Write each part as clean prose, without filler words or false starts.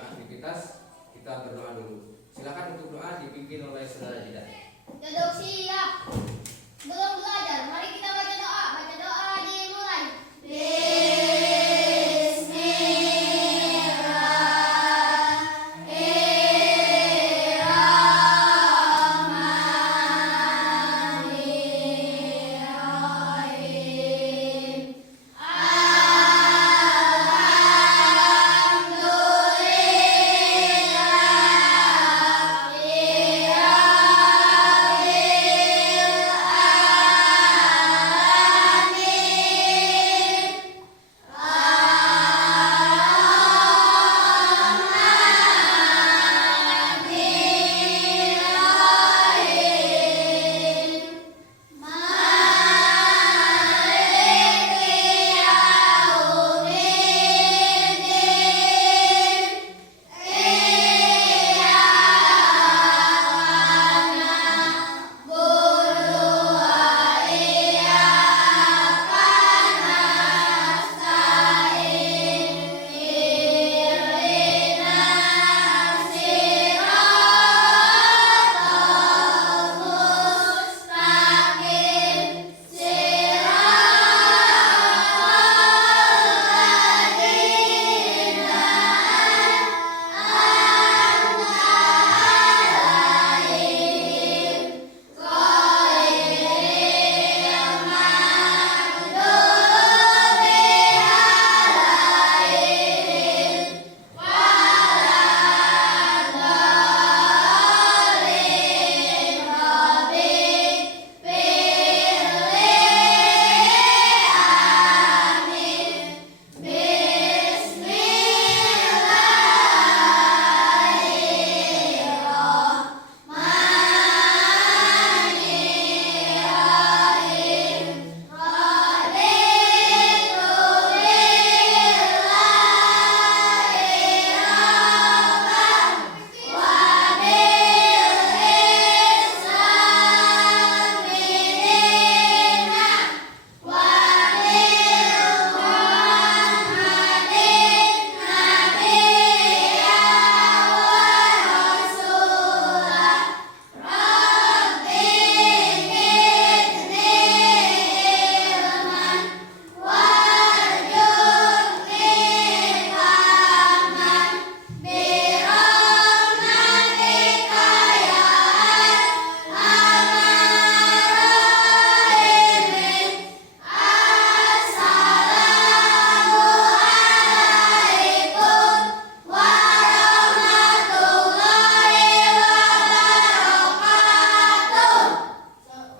aktivitas, kita berdoa dulu. Silakan untuk doa dipimpin oleh saudara Jidat. Duduk siap. Belum belajar, mari kita baca doa. Baca doa dimulai.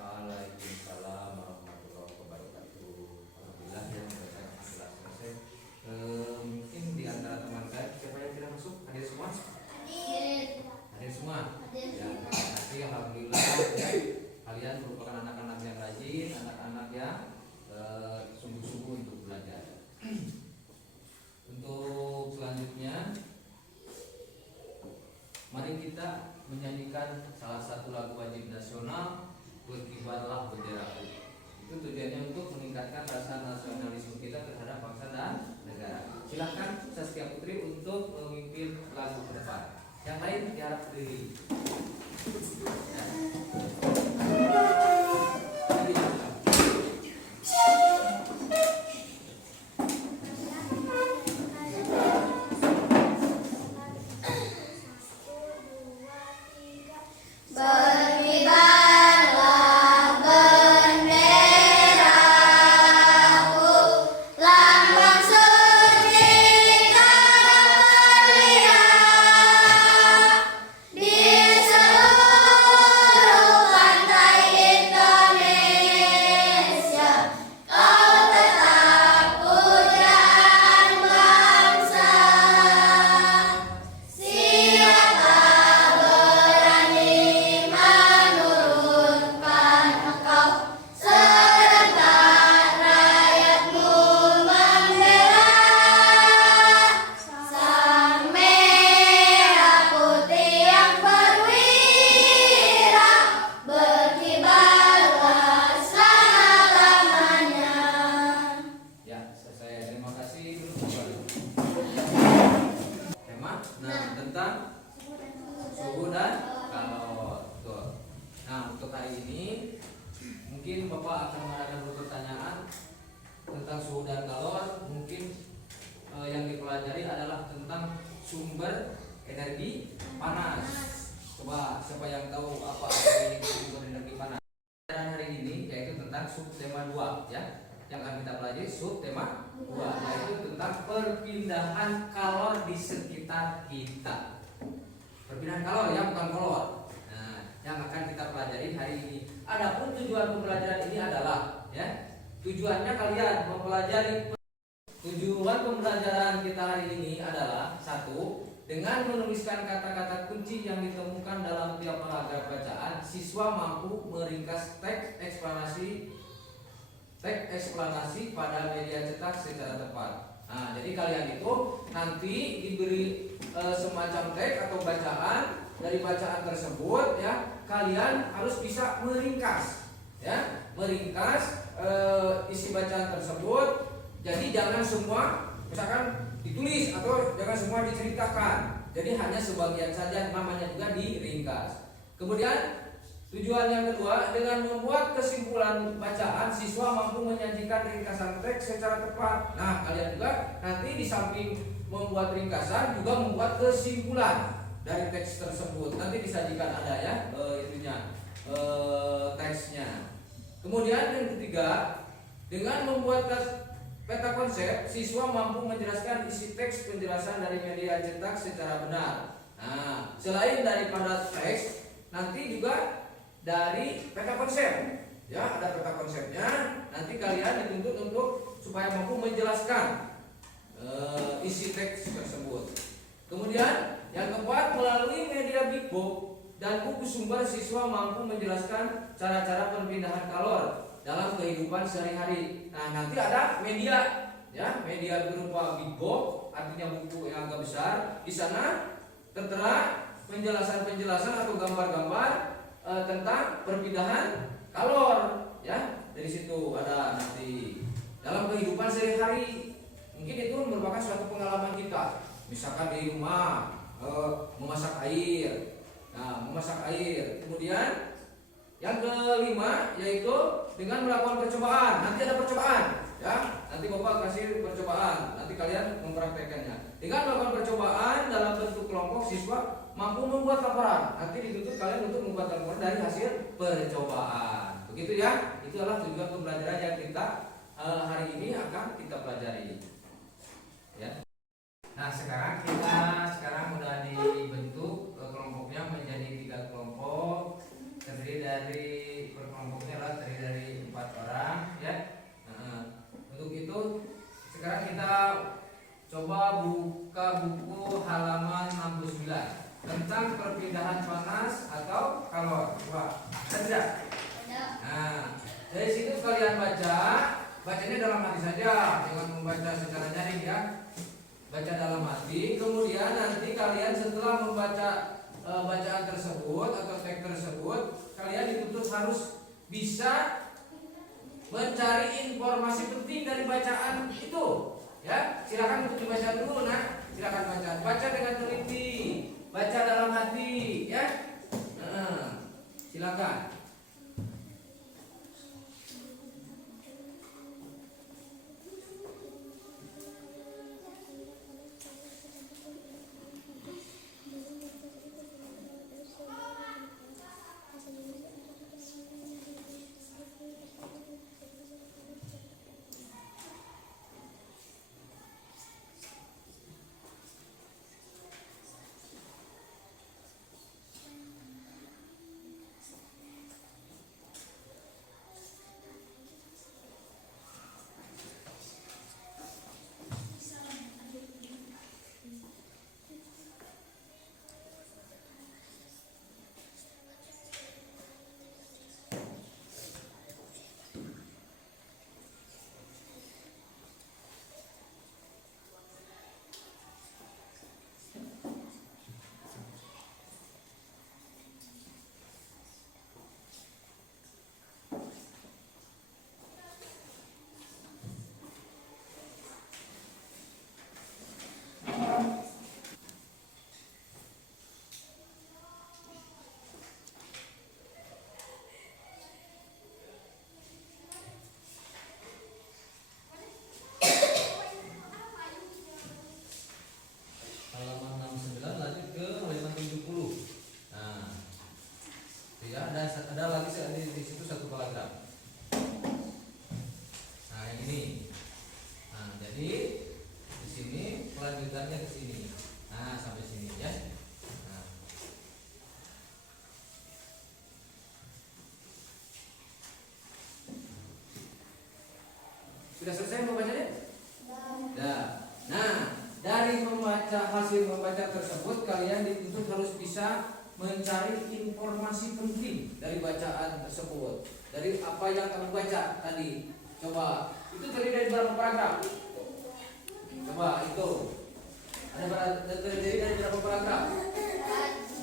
Waalaikumsalam warahmatullahi wabarakatuh. Alhamdulillah ya, sudah selesai. Mungkin di antara teman saya siapa yang tidak masuk? Hadir semua? Hadir semua. Ya, terima kasih. Alhamdulillah ya. Kalian merupakan anak-anak yang rajin, anak-anak yang sungguh-sungguh untuk belajar. Untuk selanjutnya, mari kita menyanyikan salah satu lagu wajib nasional, Berkibarlah Benderaku. Itu tujuannya untuk meningkatkan rasa nasionalisme kita terhadap bangsa dan negara. Silakan Saskia Putri untuk memimpin lagu ke depan. Yang lain diharap berdiri. Ya. Di seluruh Nah, tentang suhu dan kalor. Tuh. Nah, untuk hari ini mungkin Bapak akan mengadakan beberapa pertanyaan tentang suhu dan kalor. Mungkin yang dipelajari adalah tentang sumber energi panas. Coba siapa yang tahu apa arti sumber energi panas? Dan hari ini yaitu tentang subtema 2 ya. Yang akan kita pelajari subtema 2 yaitu tentang perpindahan kalor di sekitar kita. Perpindahan kalor ya, bukan kolor. Nah, yang akan kita pelajari hari ini. Adapun tujuan pembelajaran ini adalah ya, tujuannya kalian mempelajari. Tujuan pembelajaran kita hari ini adalah satu, dengan menuliskan kata-kata kunci yang ditemukan dalam tiap paragraf bacaan, siswa mampu meringkas teks eksplanasi pada media cetak secara tepat. Nah, jadi kalian itu nanti diberi semacam teks atau bacaan. Dari bacaan tersebut ya, kalian harus bisa meringkas ya, meringkas isi bacaan tersebut. Jadi jangan semua misalkan ditulis atau jangan semua diceritakan. Jadi hanya sebagian saja, namanya juga diringkas. Kemudian tujuan yang kedua, dengan membuat kesimpulan bacaan, siswa mampu menyajikan ringkasan teks secara tepat. Nah, kalian juga nanti di samping membuat ringkasan juga membuat kesimpulan dari teks tersebut. Nanti disajikan ada ya teksnya. Kemudian yang ketiga, dengan membuat peta konsep, siswa mampu menjelaskan isi teks penjelasan dari media cetak secara benar. Nah, selain daripada teks, nanti juga dari peta konsep. Ya, ada peta konsepnya. Nanti kalian dituntut untuk supaya mampu menjelaskan isi teks tersebut. Kemudian yang keempat, melalui media Big Book dan buku sumber, siswa mampu menjelaskan cara-cara perpindahan kalor dalam kehidupan sehari-hari. Nah, nanti ada media ya, media berupa Big Book, artinya buku yang agak besar. Di sana tertera penjelasan-penjelasan atau gambar-gambar tentang perpindahan kalor ya. Dari situ ada nanti dalam kehidupan sehari-hari. Mungkin itu merupakan suatu pengalaman kita. Misalkan di rumah memasak air. Nah, memasak air. Kemudian yang kelima yaitu dengan melakukan percobaan. Nanti ada percobaan ya. Nanti Bapak kasih percobaan. Nanti kalian mempraktekannya. Dengan melakukan percobaan dalam bentuk kelompok, siswa mampu membuat laporan. Nanti dituntut kalian untuk membuat laporan dari hasil percobaan. Begitu ya. Itu adalah tujuan pembelajaran yang kita hari ini akan kita pelajari. Ya. Nah, sekarang udah dibentuk kelompoknya menjadi 3 kelompok, terdiri dari terdiri dari 4 orang ya. Untuk itu sekarang kita coba buka buku halaman 69 tentang perpindahan panas atau kalor. Coba ada tidak? Nah, dari situ kalian bacanya dalam hati saja, jangan membaca secara nyaring ya. Baca dalam hati, kemudian nanti kalian setelah membaca bacaan tersebut atau teks tersebut, kalian dituntut harus bisa mencari informasi penting dari bacaan itu. Ya, silakan untuk dibaca dulu, nah, silakan baca dengan teliti, baca dalam hati, ya. Silakan. membaca tersebut kalian dituntut harus bisa mencari informasi penting dari bacaan tersebut. Dari apa yang kamu baca tadi. Coba, itu terdiri dari berapa paragraf? Coba itu. Ada terdiri dari berapa paragraf?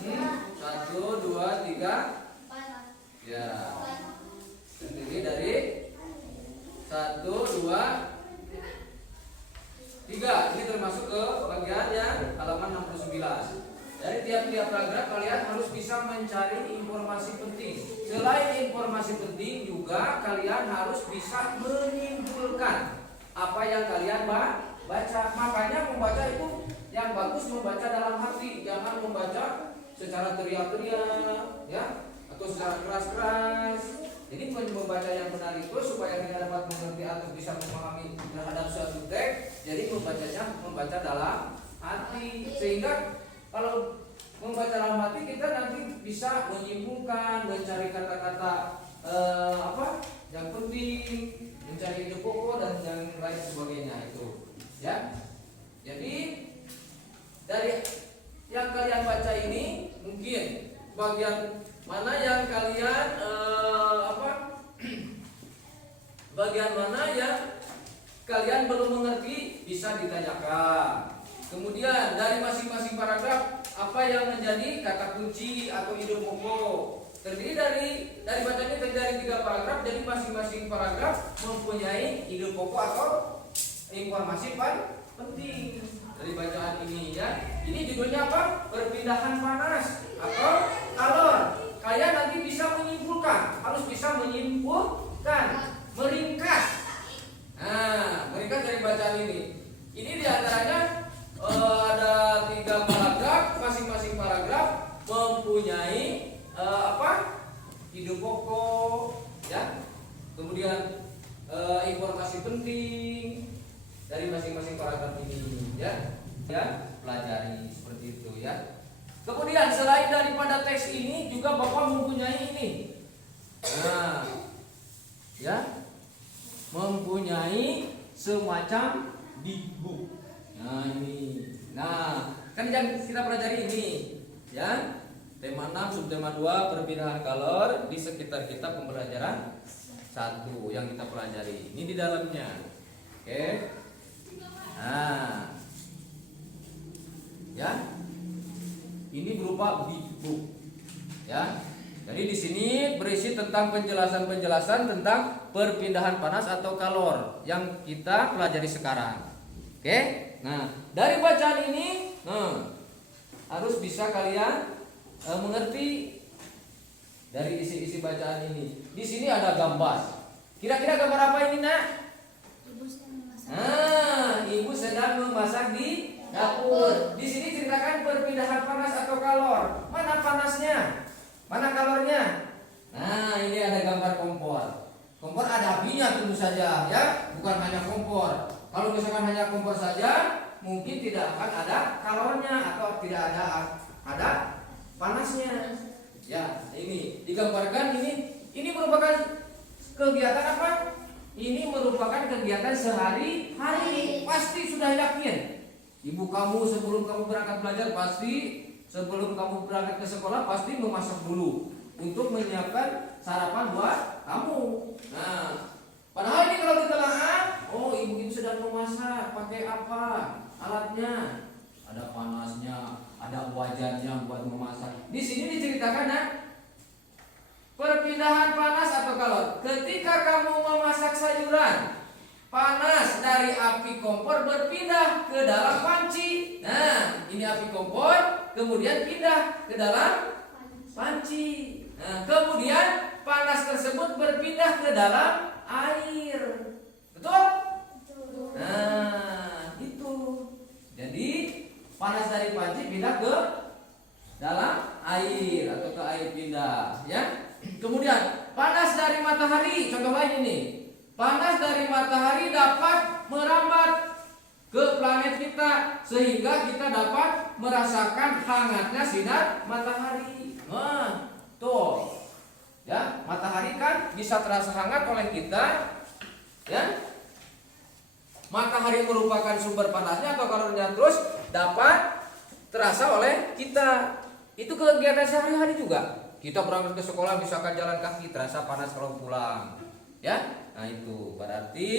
1, 2, 3. Ya. Terdiri dari 1, 2, 3. Ini termasuk ke bagian yang halaman 69. Dari tiap-tiap paragraf kalian harus bisa mencari informasi penting. Selain informasi penting juga kalian harus bisa menyimpulkan apa yang kalian baca. Makanya membaca itu yang bagus membaca dalam hati, jangan membaca secara teriak-teriak, ya, atau secara keras-keras. Jadi membaca yang benar itu supaya kita dapat mengerti atau bisa memahami terhadap suatu teks. Jadi membaca dalam hati, sehingga kalau membaca dalam hati kita nanti bisa menyimpulkan, mencari kata-kata yang penting, mencari ide pokok dan yang lain sebagainya itu, ya. Jadi dari yang kalian baca ini mungkin bagian mana yang kalian bagian mana yang kalian belum mengerti bisa ditanyakan. Kemudian dari masing-masing paragraf apa yang menjadi kata kunci atau ide pokok. Terdiri dari bacaan ini terdiri dari 3 paragraf, jadi masing-masing paragraf mempunyai ide pokok atau informasi penting dari bacaan ini, ya. Ini judulnya apa? Perpindahan panas atau kalor. Kalian nanti bisa menyimpulkan, harus bisa menyimpulkan, meringkas. Nah, meringkas dari bacaan ini. Ini diantaranya ada 3 paragraf, masing-masing paragraf mempunyai ide pokok, ya. Kemudian informasi penting dari masing-masing paragraf ini, ya. Ya, pelajari seperti itu, ya. Kemudian selain daripada teks ini juga Bapak mempunyai ini. Nah, ya. Mempunyai semacam big book. Nah, ini. Nah, kan yang kita pelajari ini, ya. Tema 6 subtema 2 perpindahan kalor di sekitar kita pembelajaran 1 yang kita pelajari. Ini di dalamnya. Oke. Nah. Ya. Ini berupa big book. Ya. Jadi di sini berisi tentang penjelasan-penjelasan tentang perpindahan panas atau kalor yang kita pelajari sekarang. Oke? Nah, dari bacaan ini harus bisa kalian mengerti dari isi-isi bacaan ini. Di sini ada gambar. Kira-kira gambar apa ini, Nak? Ibu sedang memasak di dapur. Di sini ceritakan perpindahan panas atau kalor. Mana panasnya? Mana kalornya? Nah, ini ada gambar kompor. Kompor ada apinya tentu saja, ya, bukan hanya kompor. Kalau misalkan hanya kompor saja, mungkin tidak akan ada kalornya atau tidak ada panasnya. Ya, ini digambarkan ini merupakan kegiatan apa? Ini merupakan kegiatan sehari-hari. Pasti sudah yakin. Ibu kamu sebelum kamu berangkat belajar sebelum kamu berangkat ke sekolah pasti memasak dulu untuk menyiapkan sarapan buat kamu. Nah, padahal ini kalau ditelaah, oh ibu ini sedang memasak, pakai apa? Alatnya. Ada panasnya, ada wajannya buat memasak. Di sini diceritakan, nah, perpindahan panas atau kalor. Ketika kamu memasak sayuran, panas dari api kompor berpindah ke dalam panci. Nah, ini api kompor kemudian pindah ke dalam panci. Nah, kemudian panas tersebut berpindah ke dalam air. Betul? Nah, itu. Jadi panas dari panci pindah ke dalam air atau ke air pindah, ya. Kemudian panas dari matahari, contoh lain ini. Panas dari matahari dapat merambat ke planet kita sehingga kita dapat merasakan hangatnya sinar matahari. Nah, tuh. Ya, matahari kan bisa terasa hangat oleh kita, ya. Matahari merupakan sumber panasnya atau kalornya, terus dapat terasa oleh kita. Itu kegiatan sehari-hari juga. Kita berangkat ke sekolah misalkan jalan kaki terasa panas kalau pulang. Ya. Nah, itu berarti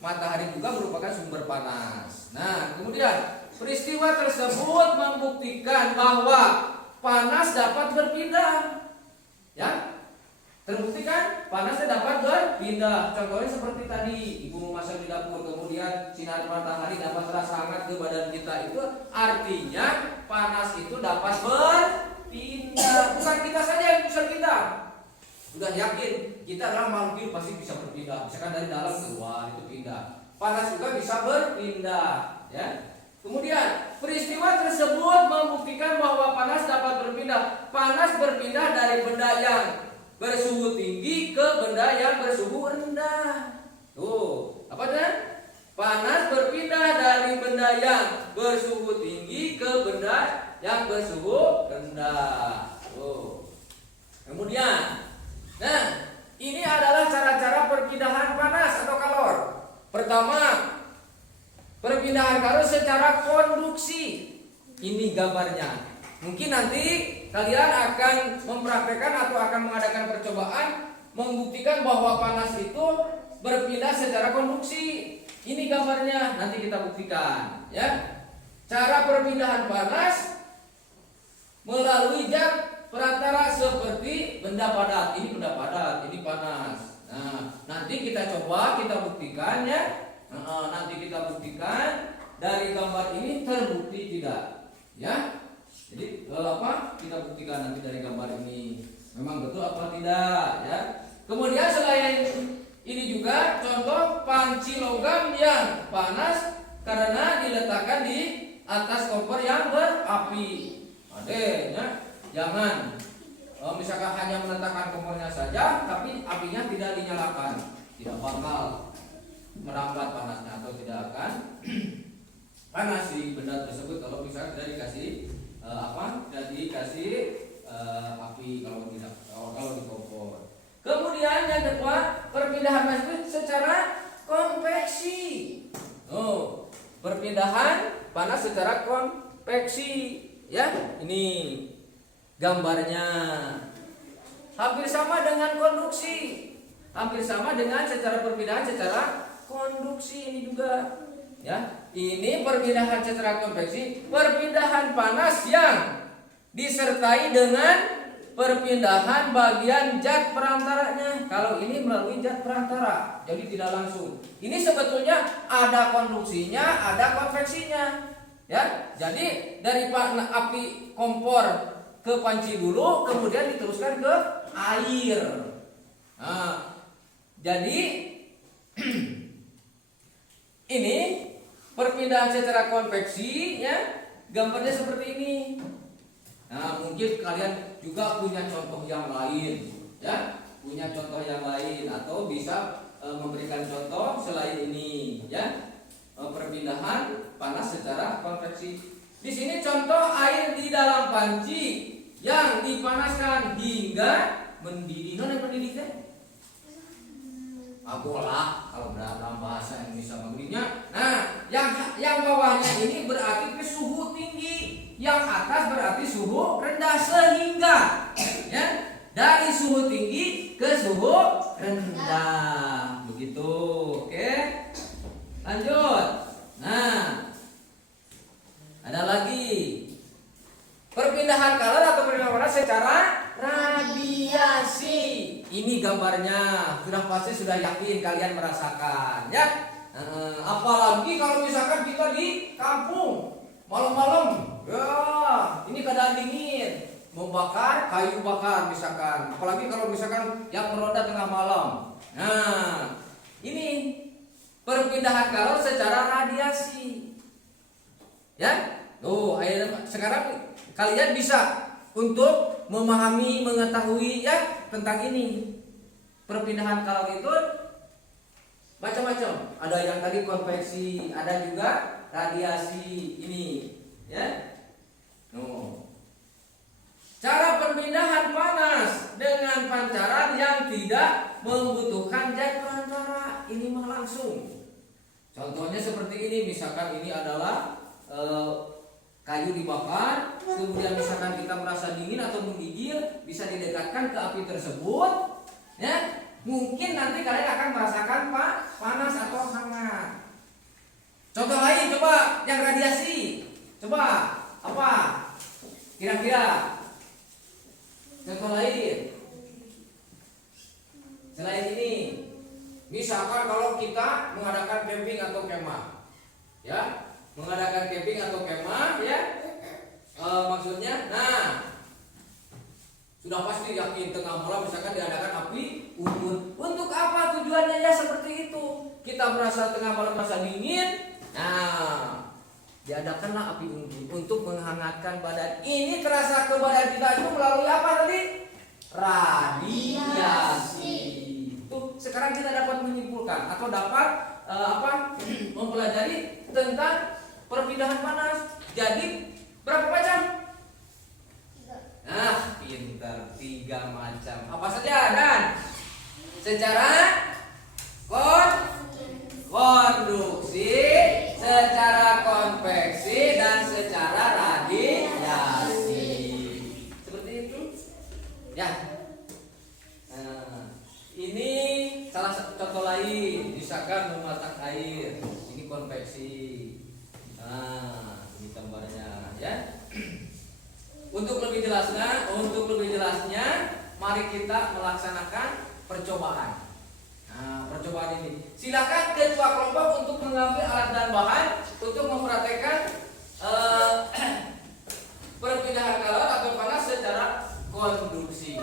matahari juga merupakan sumber panas. Nah, kemudian peristiwa tersebut membuktikan bahwa panas dapat berpindah. Ya. Terbukti kan panasnya dapat berpindah. Contohnya seperti tadi ibu memasak di dapur, kemudian sinar matahari dapat terasa hangat ke badan kita. Itu artinya panas itu dapat berpindah. Bukan kita saja yang pusat kita. Sudah yakin kita adalah makhluk hidup pasti bisa berpindah. Misalkan dari dalam keluar itu pindah. Panas juga bisa berpindah. Ya. Kemudian peristiwa tersebut membuktikan bahwa panas dapat berpindah. Panas berpindah dari benda yang bersuhu tinggi ke benda yang bersuhu rendah. Tuh, apa kan? Panas berpindah dari benda yang bersuhu tinggi ke benda yang bersuhu rendah. Tuh. Kemudian, nah, ini adalah cara-cara perpindahan panas atau kalor. Pertama, perpindahan kalor secara konduksi. Ini gambarnya. Mungkin nanti kalian akan mempraktekkan atau akan mengadakan percobaan membuktikan bahwa panas itu berpindah secara konduksi. Ini gambarnya, nanti kita buktikan, ya. Cara perpindahan panas melalui zat perantara seperti benda padat. Ini benda padat, ini panas. Nah, nanti kita coba kita buktikan, ya. Nanti kita buktikan dari gambar ini terbukti tidak, ya. Jadi kita buktikan nanti dari gambar ini memang betul apa tidak, ya. Kemudian selain ini juga contoh panci logam yang panas karena diletakkan di atas kompor yang berapi. Ya. Jangan misalkan hanya meletakkan kompornya saja tapi apinya tidak dinyalakan, tidak bakal merambat panasnya atau tidak akan panas si benda tersebut kalau misalnya tidak dikasih tidak dikasih api kalau di kompor. Kemudian yang kedua, perpindahan panas itu secara konveksi. Perpindahan panas secara konveksi, ya. Ini gambarnya. Hampir sama dengan konduksi. Hampir sama dengan secara perpindahan secara konduksi ini juga. Ya, ini perpindahan secara konveksi, perpindahan panas yang disertai dengan perpindahan bagian zat perantaranya. Kalau ini melalui zat perantara, jadi tidak langsung. Ini sebetulnya ada konduksinya, ada konveksinya. Ya, jadi dari api kompor ke panci dulu, kemudian diteruskan ke air. Nah, jadi ini perpindahan secara konveksi, ya, gambarnya seperti ini. Nah, mungkin kalian juga punya contoh yang lain, ya, punya contoh yang lain atau bisa memberikan contoh selain ini, ya, perpindahan panas secara konveksi. Di sini contoh air di dalam panci yang dipanaskan hingga mendidih. Mana mendidihnya? Bola kalau dalam bahasa Indonesia menggigitnya. Nah, yang bawahnya ini berarti ke suhu tinggi, yang atas berarti suhu rendah, sehingga ya dari suhu tinggi ke suhu rendah. Begitu. Oke. Lanjut. Nah, ada lagi perpindahan kalor atau perpindahan panas secara radiasi. Ini gambarnya, sudah yakin kalian merasakan, ya. Apalagi kalau misalkan kita di kampung malam-malam, ya, ini keadaan dingin, membakar kayu bakar misalkan. Apalagi kalau misalkan yang meroda tengah malam. Nah, ini perpindahan kalor secara radiasi, ya. Tuh, sekarang kalian bisa untuk memahami, mengetahui, ya, tentang ini. Perpindahan kalor itu macam-macam. Ada yang tadi konveksi, ada juga radiasi ini, ya. Cara perpindahan panas dengan pancaran yang tidak membutuhkan zat perantara, ini mah langsung. Contohnya seperti ini, misalkan ini adalah kayu dibakar, kemudian misalkan kita merasa dingin atau menggigil, bisa didekatkan ke api tersebut, ya. Mungkin nanti kalian akan merasakan panas atau hangat. Contoh lain, coba yang radiasi, coba apa? Kira-kira contoh lain selain ini, misalkan kalau kita mengadakan camping atau kemah, ya, mengadakan camping atau kemah, ya, maksudnya, nah, sudah pasti yakin tengah malam misalkan diadakan api unggun. Untuk apa tujuannya? Ya seperti itu. Kita merasa tengah malam merasa dingin, nah, diadakanlah api unggun untuk menghangatkan badan. Ini terasa ke badan kita itu melalui apa tadi? Radiasi. Tuh, sekarang kita dapat menyimpulkan atau dapat mempelajari tentang perpindahan panas. Jadi berapa macam? Nah, pintar, 3 macam. Apa saja? Dan secara konduksi, secara konveksi, dan secara radiasi. Seperti itu. Ya. Nah, ini salah satu contoh lain. Misalkan memasak air, ini konveksi. Nah, ini gambarnya, ya. Untuk lebih jelasnya, mari kita melaksanakan percobaan. Nah, percobaan ini, silakan ketua kelompok untuk mengambil alat dan bahan untuk mempraktekkan perpindahan kalor atau panas secara konduksi.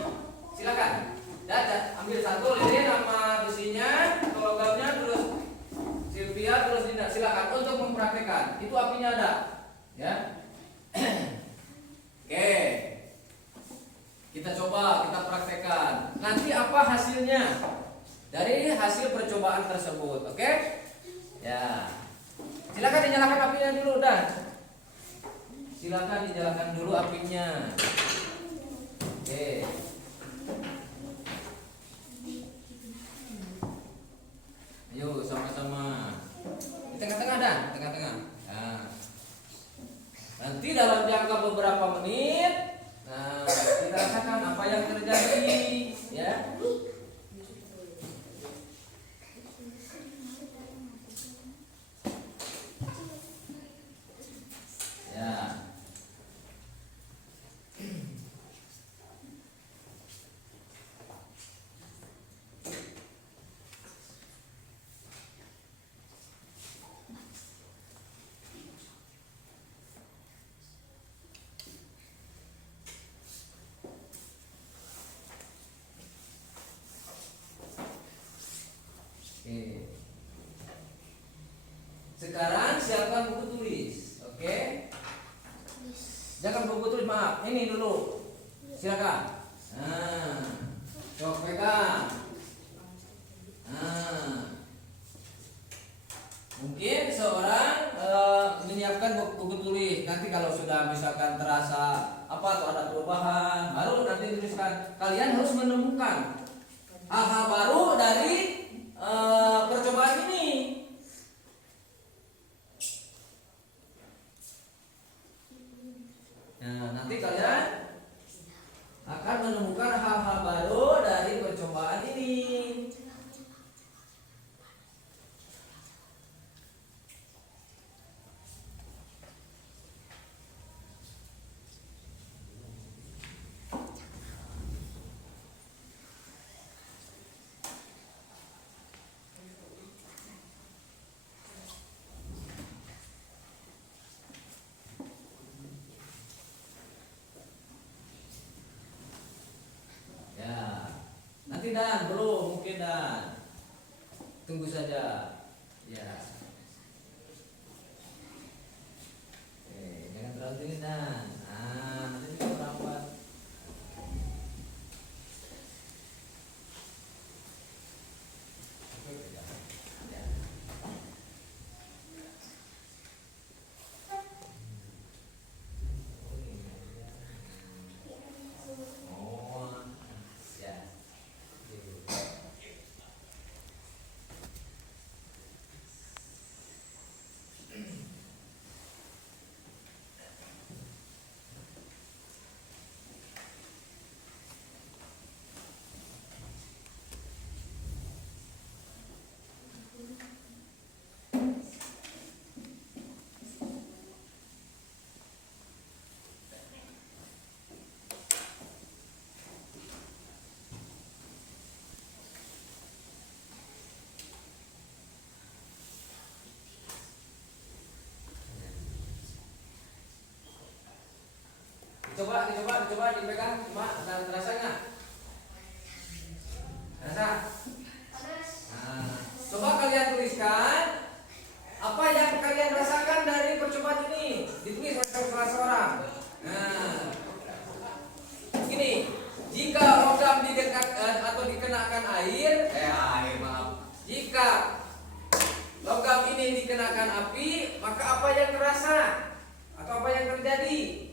Silakan. Dan ambil satu lilin sama besinya, logamnya, terus Sylvia, terus Dinda. Silakan untuk mempraktekkan. Itu apinya ada, ya. Oke, kita coba, kita praktekkan. Nanti apa hasilnya dari hasil percobaan tersebut? Oke, ya. Silakan dinyalakan apinya dulu, Dan. Silakan dinyalakan dulu apinya. Oke. Ayo sama-sama. Di tengah-tengah, Dan, tengah-tengah. Nah. Nanti dalam jangka beberapa menit, nah, kita rasakan apa yang terjadi, ya. Ya. Oke. Sekarang siapkan buku tulis, oke? Jangan buku tulis, maaf. Ini dulu. Silakan. Nah, coba pegang. Nah, mungkin seorang menyiapkan buku tulis. Nanti kalau sudah misalkan terasa apa atau ada perubahan, baru nanti tuliskan. Kalian harus menemukan hal-hal baru dari percobaan ini. Nah, nanti kalian akan menemukan hal-hal baru dari percobaan ini. Nanti Dan, belum mungkin Dan. Tunggu saja. Ya. Oke, jangan terlalu dingin Dan. Nah, nanti juga merapat. Oke, pegang. Ya. Dicoba dipegang, cuma terasa nggak? Terasa? Nah, coba kalian tuliskan apa yang kalian rasakan dari percobaan ini. Ditulis oleh salah seorang. Nah, gini, jika logam didekat atau dikenakan air, jika logam ini dikenakan api, maka apa yang terasa atau apa yang terjadi?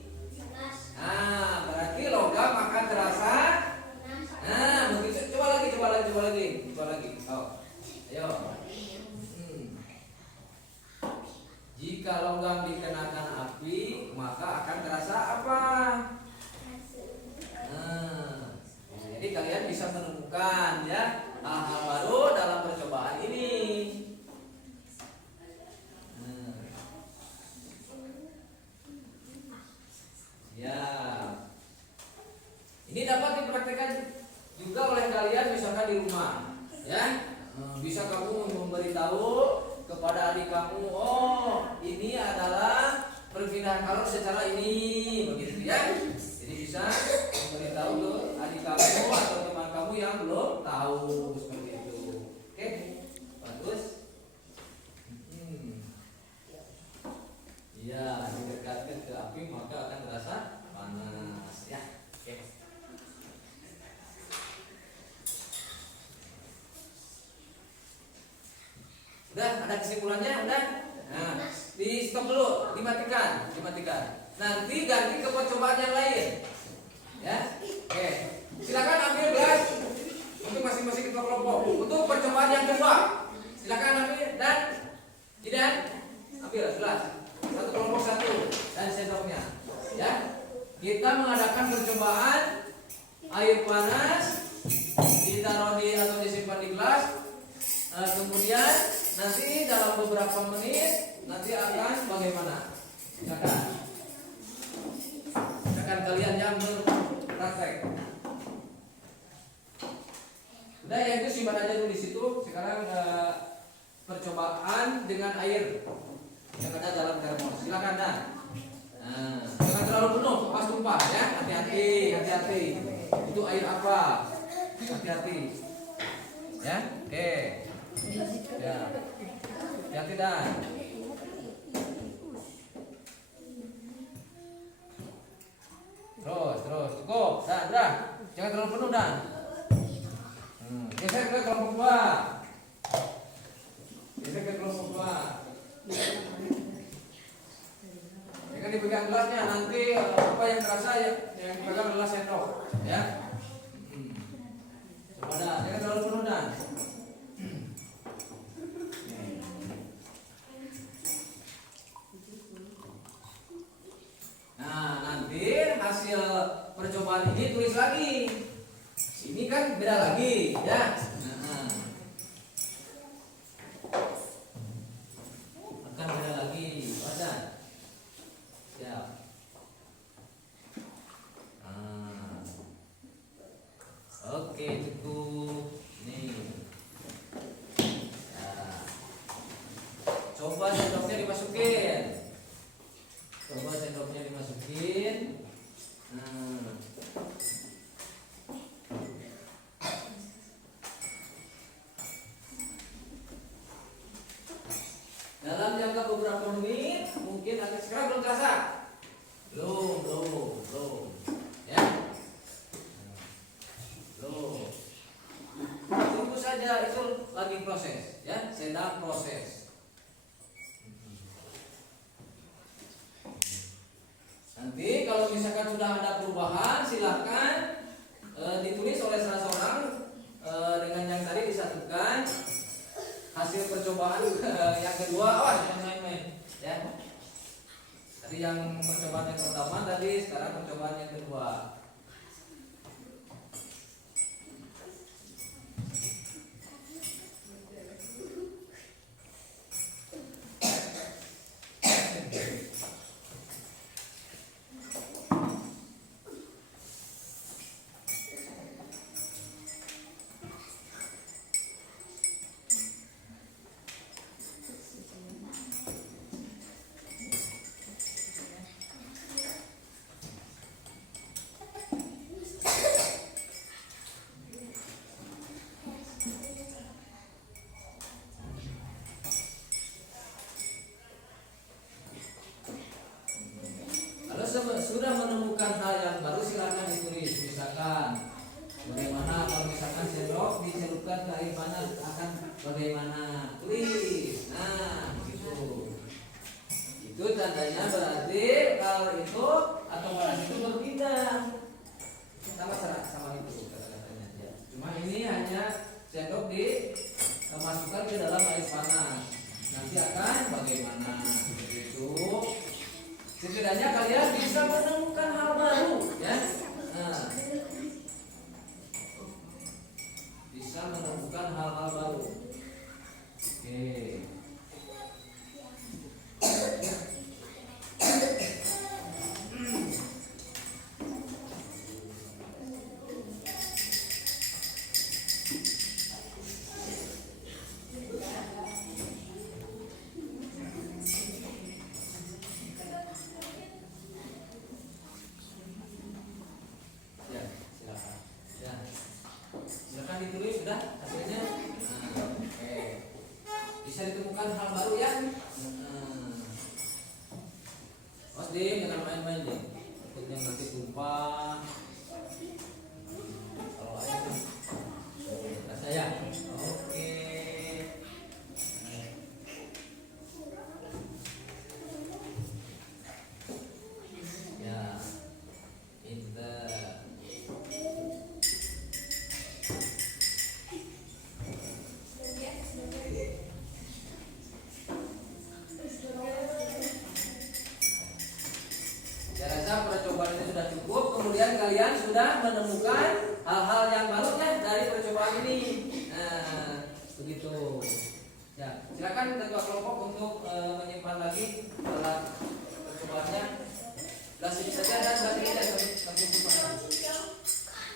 Nah, berarti logam akan terasa. Nah, begitu. Coba lagi. Oh, ayo. Jika logam dikenakan api, maka akan terasa apa? Nah, jadi kalian bisa menemukan ya hal-hal baru dalam percobaan ini. Ya, ini dapat dipraktikkan juga oleh kalian misalkan di rumah, ya. Bisa kamu memberitahu kepada adik kamu, oh ini adalah perpindahan kalor secara ini, begitu ya. Jadi bisa memberitahu ke adik kamu atau teman kamu yang belum tahu seperti itu. Oke, bagus. Ya, didekatkan ke api maka akan terasa panas ya. Oke. Udah, ada kesimpulannya, udah. Nah, di stop dulu, dimatikan. Nanti ganti ke percobaan yang lain. Ya. Oke. Silakan ambil gelas untuk masing-masing ketua kelompok. Untuk percobaan yang kedua, silakan ambil dan tidak ambil gelas. Satu kelompok satu dan sendoknya. Ya. Kita mengadakan percobaan air panas ditaruh di atau disimpan di gelas. Kemudian nanti dalam beberapa menit nanti akan bagaimana? Silakan kalian yang berpraktek. Udah ya, itu simpan aja dulu di situ. Sekarang percobaan dengan air yang ada dalam termos. Silakan dah. Nah, jangan terlalu penuh, pas tumpah ya. Hati-hati. Itu air apa? Hati-hati. Ya, oke. Ya, hati-hati dah. Terus, cukup. Dah. Jangan terlalu penuh dah. Geser ke kelompok dua. Jangan dipegang gelasnya, nanti apa yang terasa yang dipegang adalah sendok, ya. Coba dah, jangan terlalu penuh dah. Nah, nanti hasil percobaan ini tulis lagi. Ini kan beda lagi, ya. Akan beda lagi, baca. Ya. Oke, cukup. Nih. Ya. Coba sendoknya dimasukin. Dalam jangka beberapa menit, mungkin akan sekarang belum terasa. Belum. Ya. Belum. Tunggu saja, itu lagi proses, ya, sedang proses. Nanti kalau misalkan sudah ada perubahan, silahkan ditulis oleh salah seorang dengan yang tadi disatukan hasil percobaan yang kedua. Jangan main-main, ya. Tadi yang percobaan yang pertama tadi, sekarang percobaan yang kedua. bagaimana? Tulis. Nah, gitu. Itu tandanya berarti kalau itu atau barang itu berpindah. Sama itu kata-katanya ya. Cuma ini hanya sendok dimasukkan ke dalam air panas. Nanti akan bagaimana? Begitu. Setidaknya kalian bisa menemukan hal baru, ya. Nah, bisa menemukan hal-hal baru. Oke. Ya, silakan. Ya. Silakan ditulis sudah hasilnya. Nah, oke. Bisa ditemukan hal baru ya. Mas Dim, jangan main-main deh. Takutnya nanti tumpah. Kalau air tuh. Rasa ya. Oke. Ya. Pinter. Saya rasa percobaan ini sudah cukup. Kemudian kalian sudah menemukan hal-hal yang baru ya dari percobaan ini. Nah, begitu. Ya, silakan ketua kelompok untuk menyimpan lagi alat percobaannya. Plastik saja dan baterainya sampai simpan.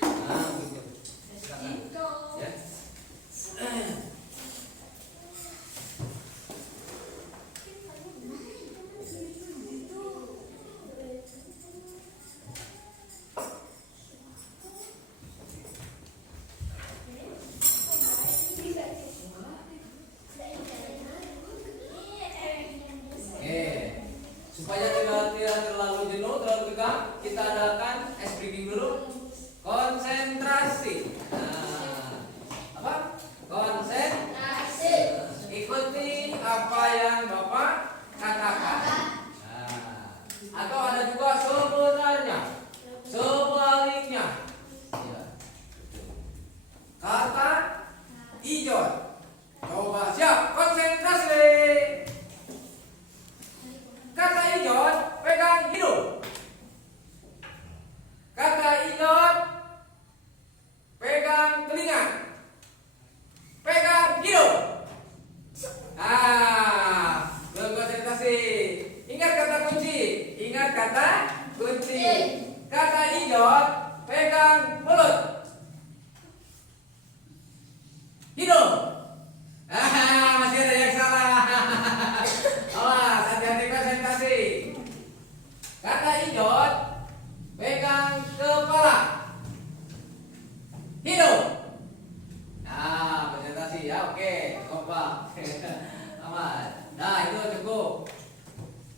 Nah, begitu. Silakan. Ya. Oke, supaya tidak terlalu jenuh, terlalu tegang, kita adakan ice breaking dulu. Konsentrasi. Nah, apa? Konsentrasi. Ikuti apa yang Bapak katakan. Nah, atau ada juga sebenarnya, sebaliknya. Ya. Kata ijon. Coba siap, konsentrasi. Kata ijon, pegang hidung. Kata ijon, pegang telinga. Pegang hidung. Konsentrasi. Ingat kata kunci. Ingat kata kunci. Kata ijon, pegang mulut. Hidung. Masih ada yang salah. Awas, hati-hati konsentrasi. Kata ijon, pegang kepala. Hidung. Nah, konsentrasi ya, oke, kompak. Aman. Nah, itu cukup.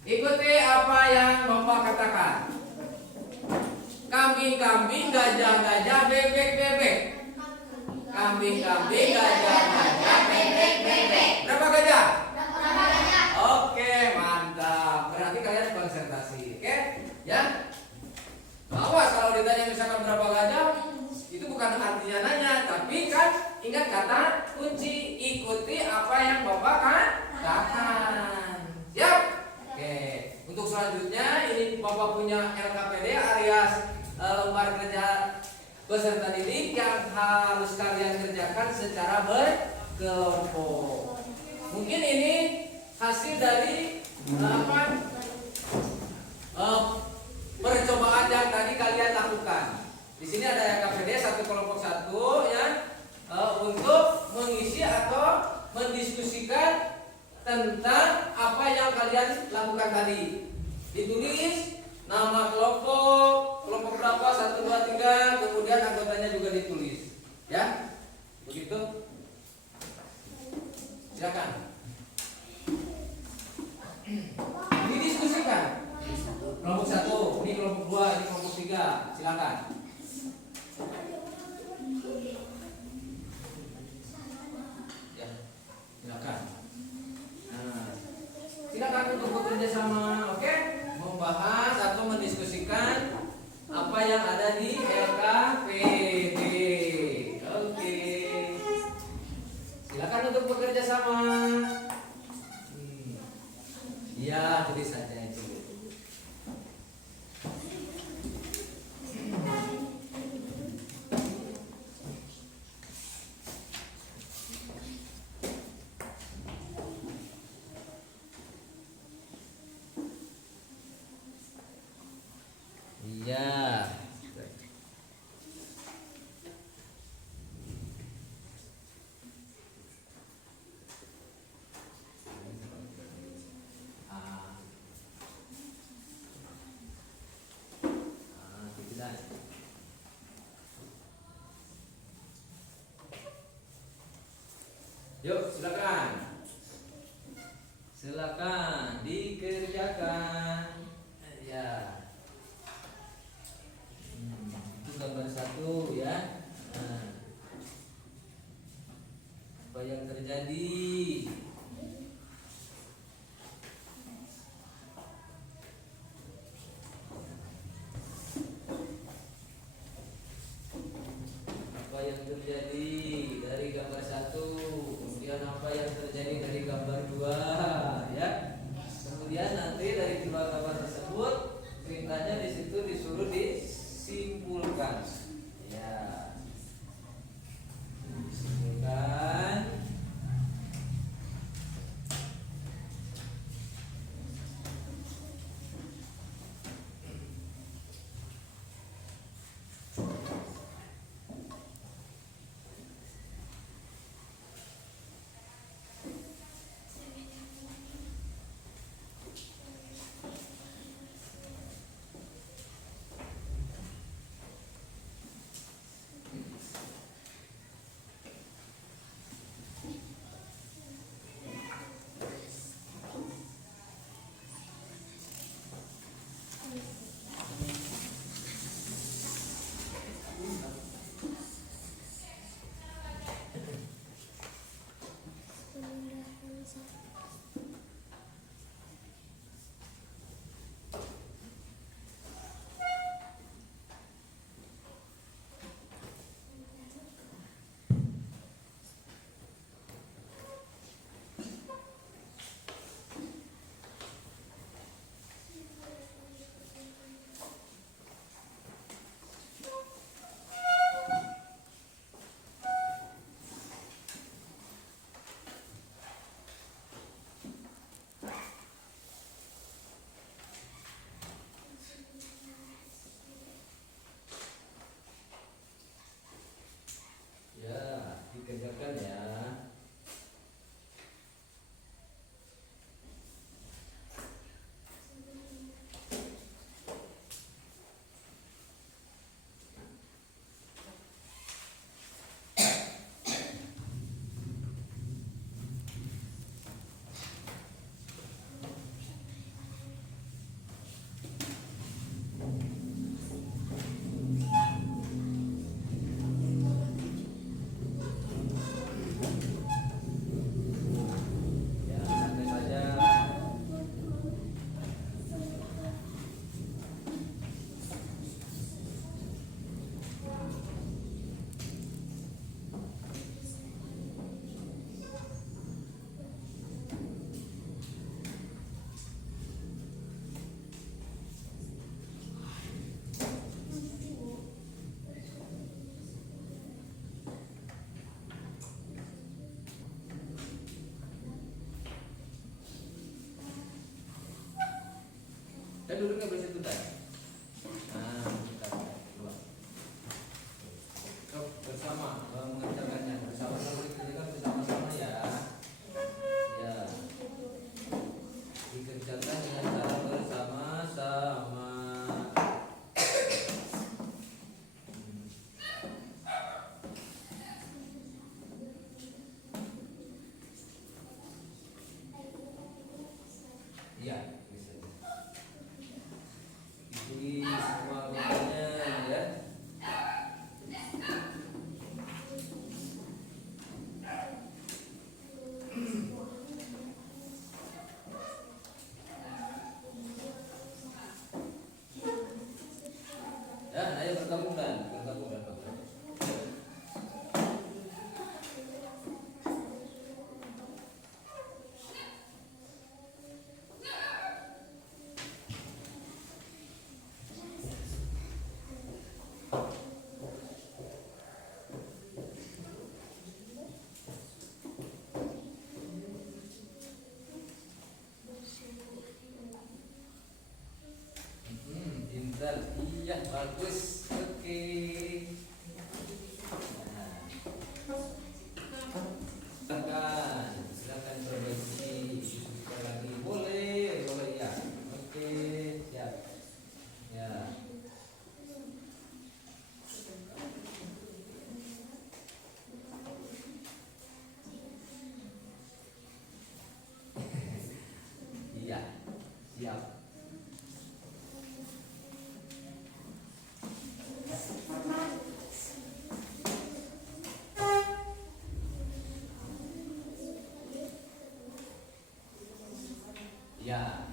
Ikuti apa yang Bapak katakan. Kambing-kambing, gajah-gajah, bebek-bebek. Kambing-kambing, gajah-gajah, bebek-bebek. Berapa gajah? Oke, mantap. Berarti kalian konsentrasi, oke? Ya. Awas kalau ditanya misalkan berapa gajah, itu bukan artinya nanya, tapi kan ingat kata kunci. Ikuti apa yang Bapak katakan. Siap? Oke. Untuk selanjutnya ini Bapak punya LKPD alias lembar kerja peserta didik yang harus kalian kerjakan secara berkelompok. Mungkin ini hasil dari percobaan yang tadi kalian lakukan. Di sini ada LKPD satu kelompok satu ya, untuk mengisi atau mendiskusikan tentang apa yang kalian lakukan tadi. Ditulis nama kelompok berapa, 1, 2, 3, kemudian anggotanya juga ditulis. Ya, begitu. Silakan. Didiskusikan. Kelompok 1, ini kelompok 2, ini kelompok 3. Silakan. Ya. silakan. Nah, silakan untuk bekerja sama, oke? Membahas atau mendiskusikan apa yang ada di LKPD. Oke. Silakan untuk bekerja sama. Ya, tulis saja itu. Iya. Tidak. Yuk, silakan. Silakan dikerjakan. Ya. Itu gambar satu ya. Nah, apa yang terjadi? Apa yang terjadi dari gambar satu? Kemudian apa yang terjadi dari gambar dua? Ya. Kemudian nanti dari kedua gambar tersebut perintahnya di situ disuruh disimpulkan. Ya. Disimpulkan. Ya, dikerjakan ya. Ya, santai saja. Dan duduknya bersih tuh tadi. Nah, kita dua. Yuk, bersama mengerjakannya bersama-sama, dikerjakan bersama-sama ya. Ya, dikerjakan dengan cara bersama-sama. Iya, bisa. Ya, ayo bergabung dan bergabung. Intel, iya bagus, oke. Silakan berbagi sekali lagi, boleh ya, oke, siap, ya. Iya, siap. Ya.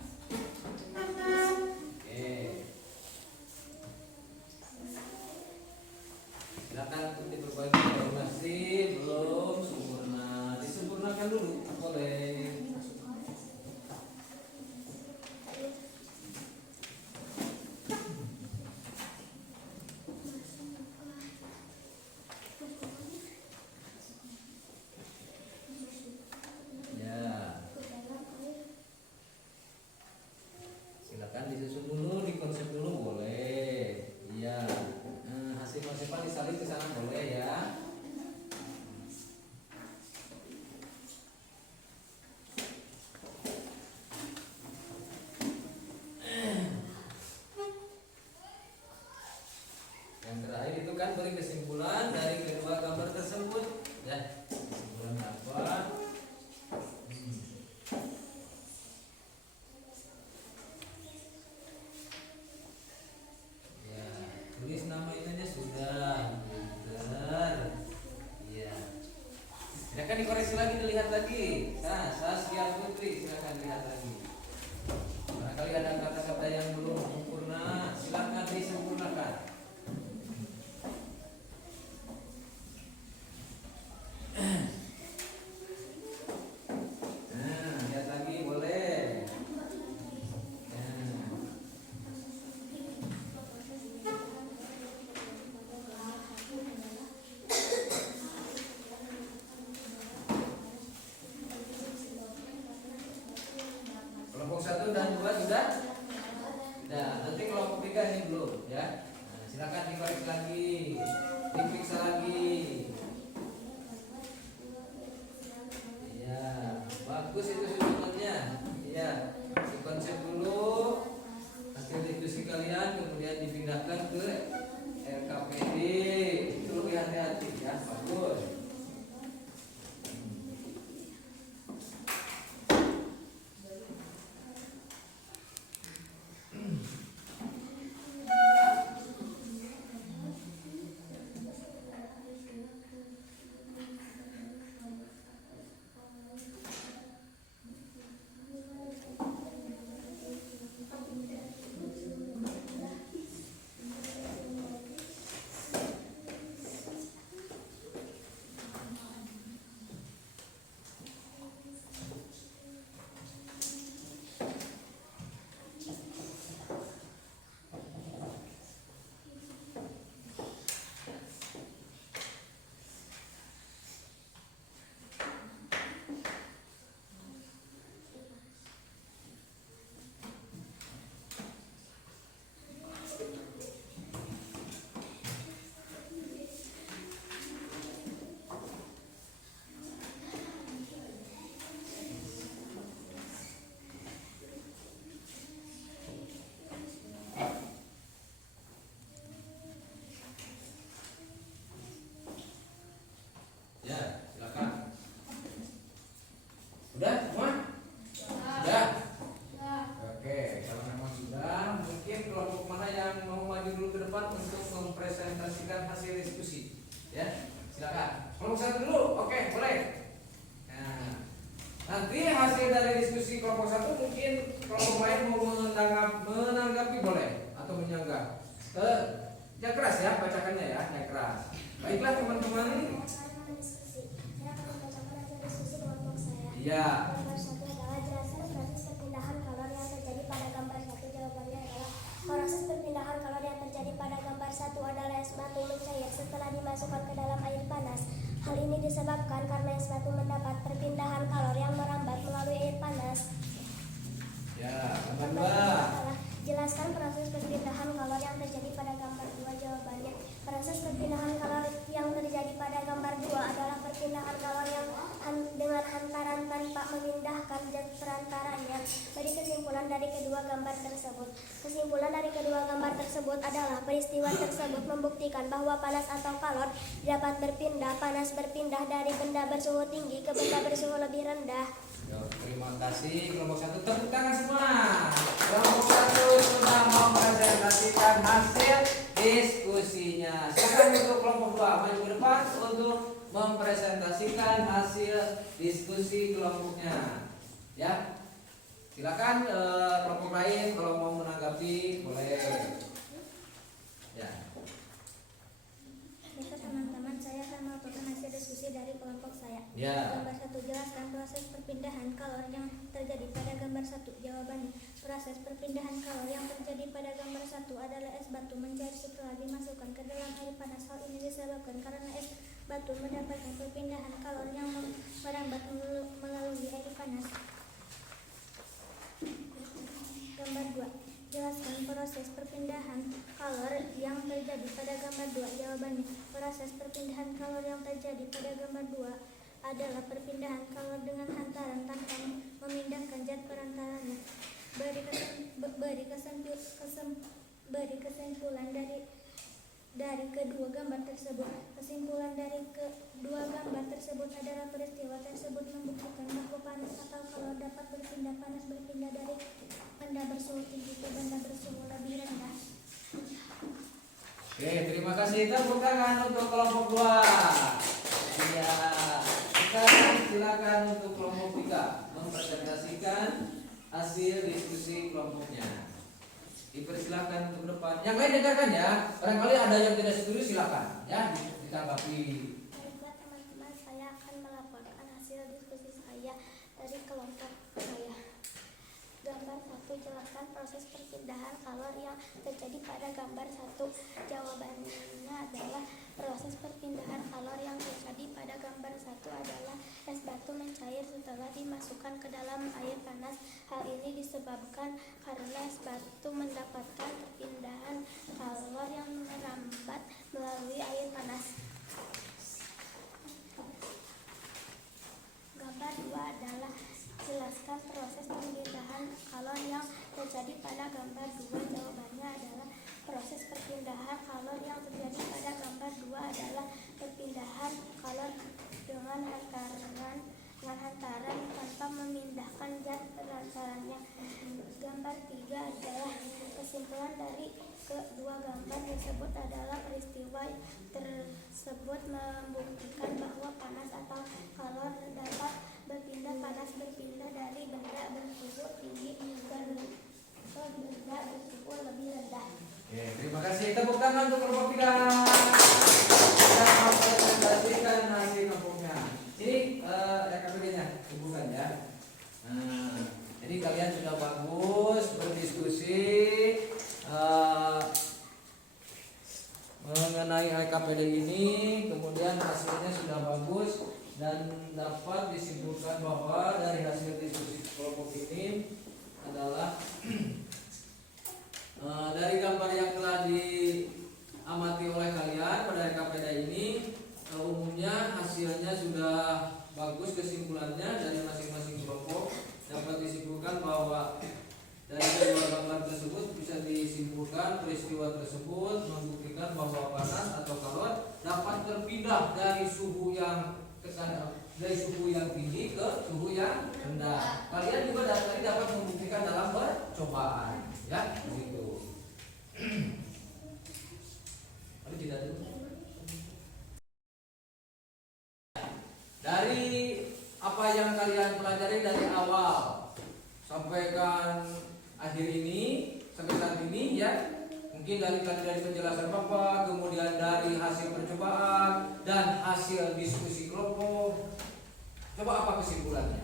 Oke. Silakan untuk diperbaiki kalau masih belum sempurna. Disempurnakan dulu, boleh. Ya. Silakan disusun dulu, dikonsep dulu boleh. Iya. Hasil konsepan disalin ke sana boleh ya. Yang terakhir itu kan beri kesimpulan dari kedua gambar tersebut. Ya, kesimpulan apa? Ya, tulis nama ininya sudah. Pinter. Iya. Silakan dikoreksi lagi, dilihat lagi. Nah, Saskia Putri, silakan lihat lagi. Barangkali ada kata-kata yang belum sempurna, silakan disempurnakan. Nah, lihat lagi boleh. Nah. Kelompok 1 dan 2 sudah? Nah, nanti kelompok 3 ini belum ya. Nah, silakan dikoreksi lagi, diperiksa lagi. Iya, bagus itu sebetulnya. Iya, dikonsep dulu hasil diskusi kalian, kemudian dipindahkan ke RKPD. Itu lebih hati-hati ya, bagus. ya bacakannya ya, naik keras. Baiklah teman-teman. Iya. Gambar satu adalah jelaskan proses perpindahan kalor yang terjadi pada gambar satu. Jawabannya adalah proses perpindahan kalor yang terjadi pada gambar satu adalah es batu mencair setelah dimasukkan ke dalam air panas. Hal ini disebabkan karena es batu mendapat perpindahan kalor yang merambat melalui air panas. Ya, gambar Gambar 2. kedua adalah jelaskan proses perpindahan kalor yang terjadi pada gambar 2. Jawabannya, proses perpindahan kalor yang terjadi pada gambar 2 adalah perpindahan kalor yang dengan hantaran tanpa memindahkan zat perantaranya. Beri kesimpulan dari kedua gambar tersebut. Kesimpulan dari kedua gambar tersebut adalah peristiwa tersebut membuktikan bahwa panas atau kalor dapat berpindah. Panas berpindah dari benda bersuhu tinggi ke benda bersuhu lebih rendah. Yo, terima kasih kelompok 1, tepuk tangan semua. Kelompok 1 sudah mempresentasikan hasil diskusinya. Silakan untuk kelompok 2 maju ke depan untuk mempresentasikan hasil diskusi kelompoknya. Ya, silakan kelompok lain kalau mau menanggapi boleh. Ya. Baiklah teman-teman, saya akan melaporkan hasil diskusi dari kelompok saya. Ya. Gambar 1, jelaskan proses perpindahan kalor yang terjadi pada gambar 1. Jawabannya, proses perpindahan kalor yang terjadi pada gambar 1 adalah es batu mencair setelah dimasukkan ke dalam air panas. Hal ini disebabkan karena es batu mendapatkan perpindahan kalor yang merambat melalui air panas. Gambar 2, jelaskan proses perpindahan kalor yang terjadi pada gambar 2. Jawabannya, proses perpindahan kalor yang terjadi pada gambar 2 adalah perpindahan kalor dengan hantaran tanpa memindahkan zat perantaranya. Beri kesimpulan dari kedua gambar tersebut. Kesimpulan dari kedua gambar tersebut adalah peristiwa tersebut membuktikan bahwa panas atau kalor dapat berpindah. Panas berpindah dari benda bersuhu tinggi ke benda bersuhu lebih rendah. Oke, terima kasih. Tepuk tangan untuk kelompok 2. Iya. Sekarang silakan untuk kelompok 3 mempresentasikan hasil diskusi kelompoknya. Dipersilakan untuk depan. Yang lain dengarkan ya. Barangkali ada yang tidak setuju silakan ya ditanggapi. Baiklah teman-teman, saya akan melaporkan hasil diskusi saya dari kelompok saya. Gambar 1, jelaskan proses perpindahan kalor yang terjadi pada gambar 1. Jawabannya adalah proses perpindahan kalor yang terjadi pada gambar 1 adalah es batu mencair setelah dimasukkan ke dalam air panas. Hal ini disebabkan karena es batu mendapatkan perpindahan kalor yang merambat melalui air panas. Gambar 2 adalah jelaskan proses perpindahan kalor yang terjadi pada gambar 2. Jawabannya adalah proses perpindahan kalor yang terjadi pada gambar 2 adalah perpindahan kalor dengan hantaran tanpa memindahkan zat perantaranya. Gambar 3 adalah kesimpulan dari kedua gambar tersebut adalah peristiwa tersebut membuktikan bahwa panas atau kalor dapat berpindah. Panas berpindah dari benda bersuhu tinggi ke benda bersuhu lebih rendah. Oke, terima kasih. Tepuk tangan untuk kelompok 3. Kita mempresentasikan hasil kelompoknya. Ini RKPD-nya, bukan ya. Jadi kalian sudah bagus berdiskusi mengenai RKPD ini, kemudian hasilnya sudah bagus dan dapat disimpulkan bahwa dari hasil diskusi kelompok ini adalah dari gambar yang telah diamati oleh kalian pada RKPD ini, umumnya hasilnya sudah bagus. Kesimpulannya dari masing-masing kelompok dapat disimpulkan bahwa dari kedua gambar tersebut bisa disimpulkan peristiwa tersebut membuktikan bahwa panas atau kalor dapat berpindah dari suhu yang tinggi ke suhu yang rendah. Kalian juga tadi dapat membuktikan dalam percobaan, ya begitu. Dari apa yang kalian pelajari dari awal sampai kan akhir ini sampai saat ini ya, Mungkin dari penjelasan Bapak, kemudian dari hasil percobaan dan hasil diskusi kelompok. Coba apa kesimpulannya?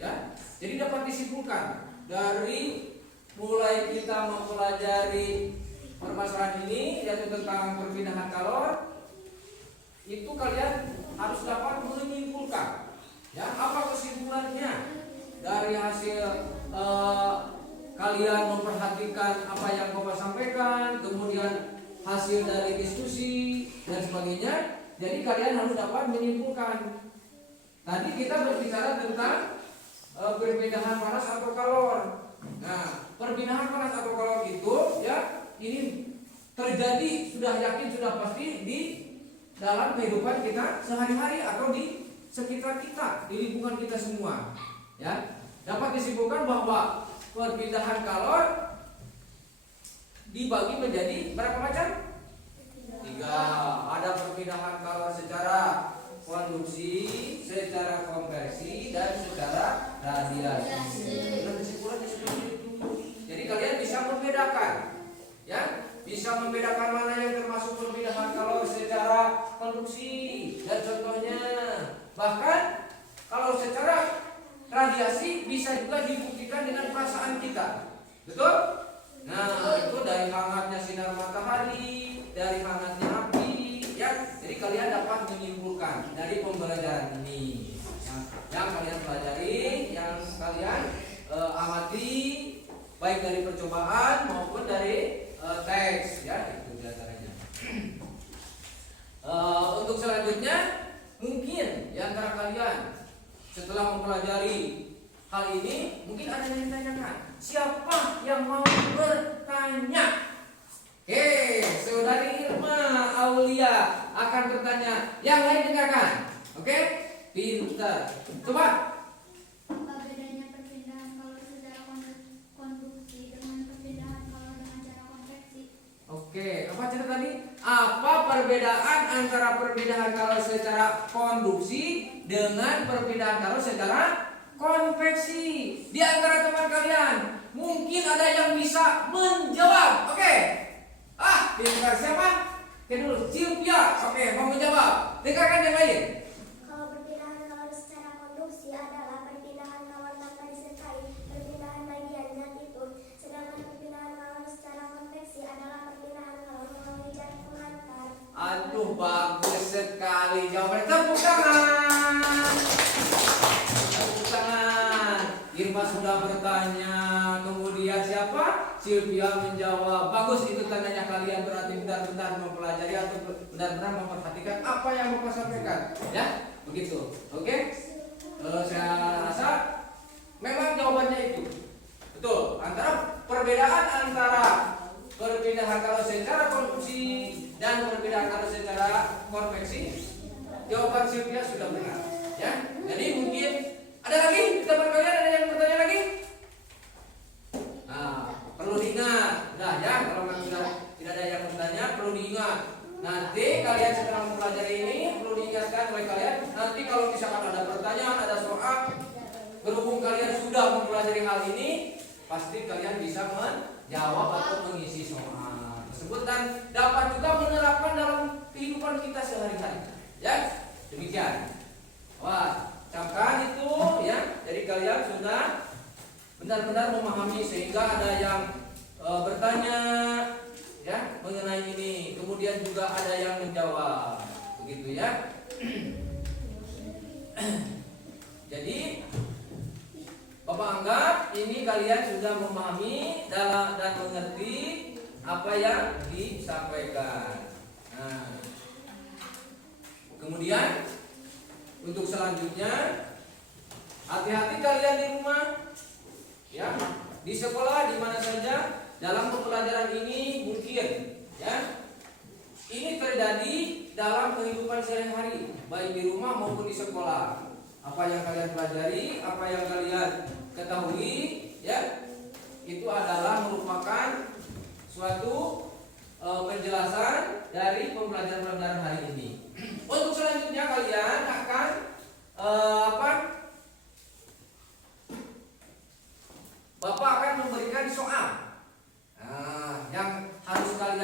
Ya, jadi dapat disimpulkan dari mulai kita mempelajari permasalahan ini, yaitu tentang perpindahan kalor, itu kalian harus dapat menyimpulkan. Ya, apa kesimpulannya dari hasil kalian memperhatikan apa yang Bapak sampaikan, kemudian hasil dari diskusi dan sebagainya. Jadi kalian harus dapat menyimpulkan. Tadi kita berbicara tentang perpindahan panas atau kalor. Nah, perpindahan panas atau kalor itu ya ini terjadi, sudah yakin, sudah pasti di dalam kehidupan kita sehari-hari atau di sekitar kita, di lingkungan kita semua. Ya, dapat disimpulkan bahwa perpindahan kalor dibagi menjadi berapa macam? 3. Ada perpindahan kalor secara konduksi, secara konversi, dan secara radiasi. Kesimpulannya seperti itu. Jadi kalian bisa membedakan, ya, bisa membedakan mana yang termasuk perpindahan kalor secara konduksi dan contohnya. Bahkan kalau secara radiasi bisa juga dibuktikan dengan perasaan kita, betul? Nah, itu dari hangatnya sinar matahari, dari hangatnya api, ya. Jadi kalian dapat menyimpulkan dari pembelajaran ini yang kalian pelajari, yang kalian amati, baik dari percobaan maupun dari teks, ya, itu diantaranya. Untuk selanjutnya, mungkin di antara kalian setelah mempelajari hal ini, mungkin ada yang ditanyakan, siapa yang mau bertanya? Oke, saudari Irma Aulia akan bertanya. Yang lain dengarkan. Oke, pintar. Coba. Apa bedanya perpindahan kalor secara konduksi dengan perpindahan kalor dengan cara konveksi? Oke, apa cerita tadi? Apa perbedaan antara perpindahan kalor secara konduksi dengan perpindahan kalor secara konveksi? Di antara teman kalian mungkin ada yang bisa menjawab. Oke. Pintar siapa? Oke dulu, Silvia. Oke, mau menjawab. Dengarkan yang lain. Kalau perpindahan kalor secara konduksi adalah perpindahan kalor tanpa disertai perpindahan bagian zat itu, sedangkan perpindahan kalor secara konveksi adalah perpindahan kalor melalui jarak pengantar. Aduh, bagus sekali jawabannya. Tepuk tangan. Tepuk tangan. Irma sudah bertanya, kemudian siapa? Silvia menjawab. Bagus, itu tandanya kalian berarti benar-benar mempelajari atau benar-benar memperhatikan apa yang Bapak sampaikan. Ya, begitu. Oke? Saya rasa memang jawabannya itu. Betul. Antara perbedaan antara perpindahan kalor secara konduksi dan perpindahan kalor secara konveksi, jawaban Silvia sudah benar. Ya. Jadi mungkin ada lagi teman kalian, ada yang bertanya lagi? Nah, perlu diingat, nah ya, kalau memang sudah tidak ada yang bertanya, perlu diingat. Nanti kalian setelah mempelajari ini perlu diingatkan oleh kalian. Nanti kalau misalkan ada pertanyaan, ada soal, berhubung kalian sudah mempelajari hal ini, pasti kalian bisa menjawab atau mengisi soal tersebut dan dapat juga menerapkan dalam kehidupan kita sehari-hari. Ya, demikian. Wah, camkan itu ya. Jadi kalian sudah benar-benar memahami sehingga ada yang bertanya ya mengenai ini, kemudian juga ada yang menjawab, begitu ya. Jadi Bapak anggap ini kalian sudah memahami dan mengerti apa yang disampaikan. Nah, kemudian untuk selanjutnya, hati-hati kalian di rumah, ya, di sekolah, di mana saja dalam pembelajaran ini mungkin, ya, ini terjadi dalam kehidupan sehari-hari, baik di rumah maupun di sekolah. Apa yang kalian pelajari, apa yang kalian ketahui, ya, itu adalah merupakan suatu penjelasan dari pembelajaran hari ini. Untuk selanjutnya kalian akan Bapak akan memberikan soal yang harus kalian